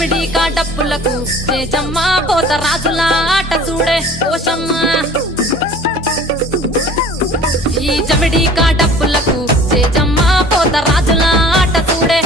జమిడి డప్పులకు చేజమ్మ పోత రాజుల ఆట చూడే ఓషమ్మ ఈ జమిడి డప్పులకు చేజమ్మ పోత రాజుల ఆట చూడే